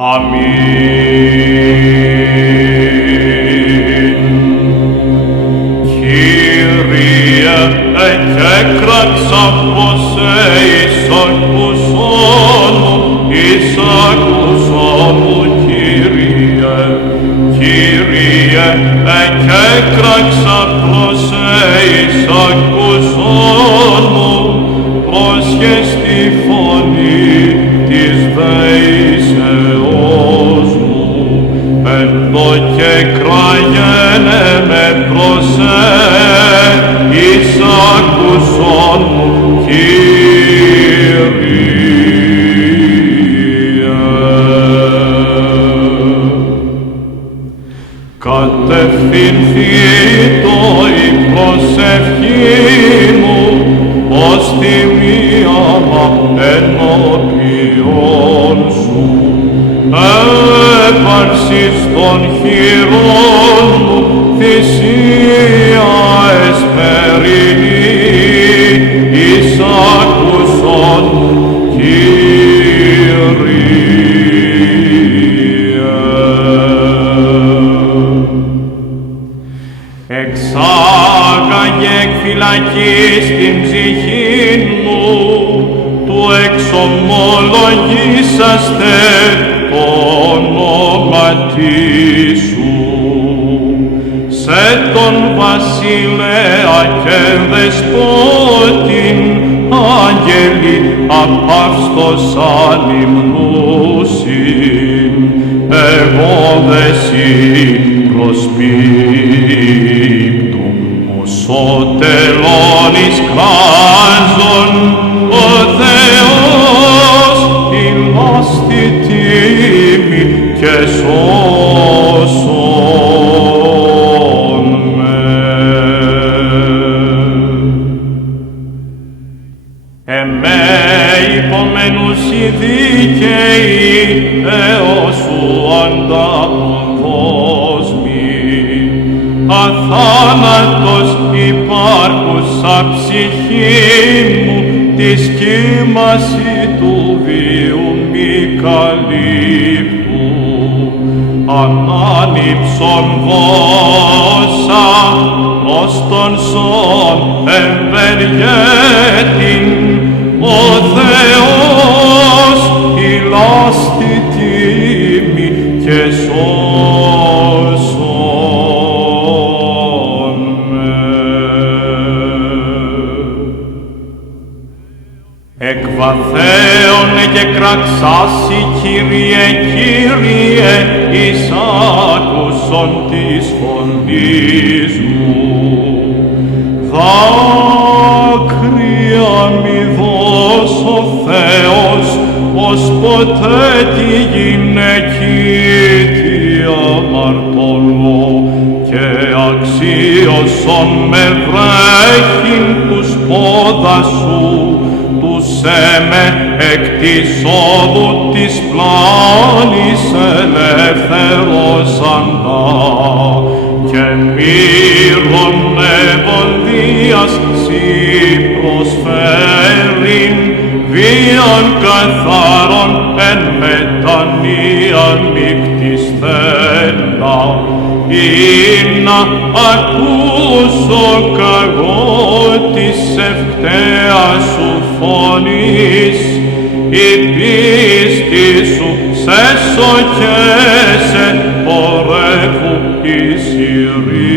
Αμήν. Κύριε, εκέκραξα πως εισακούσον μου, Κύριε. Κύριε, εκέκραξα πως εισακούσον μου, πρόσχες τη φωνή της δεήσεώς μου, πέμπτο και κραγένε με προσέ, εισακούσον μου, Κύριε. Κατευθυνθήτω η προσευχή μου, ως τιμίαμα ενώπιον σου. Έπαρσις των χειρών μου, θυσία εσπερινή, εισάκουσον μου, Κύριε. Εξάγαγε εκ φυλακής την ψυχήν μου, του εξομολογήσαστε το ονόματί σου. Σε τον βασιλέα και δεσπότην, άγγελοι απαύστος ανυμνούσιν, εγώ δε σοι προσπίπτω, ως ο τελώνης κράζων, ο Θεός ημάστη τίμη και σώσον με. Εμέ υπομένους οι δίκαιοι, έως σου ανταποδόσμοι, αθάνατος υπάρχουσα ψυχή μου, τη σκήμαση του βίου μη καλύπτου. Ανάνυψον δώσα προς τον σών ευεργέτην, ο Θεός ηλάστη τίμη και σώσον με. Εκ βαθέων και κραξάσι, Κύριε, Κύριε, εισάκουσον της φωνής μου. Δάκρυα μη δώσ' ο Θεός, ως ποτέ τη γυναικήτη αμαρτωλό, και αξίωσον με βρέχειν τους πόδας σου, τους έμε εκ της όδου της πλάνης ελευθερώσαντα, και μύρων ευωδίας σοι προσφέρειν, βίαν καθαρόν εν μετανοίαν νυχτισθέντα, ή να ακούσω καγώ της ευκταίας σου φωνής, η πίστη σου σε σοκέσε πορεύου η Συρία.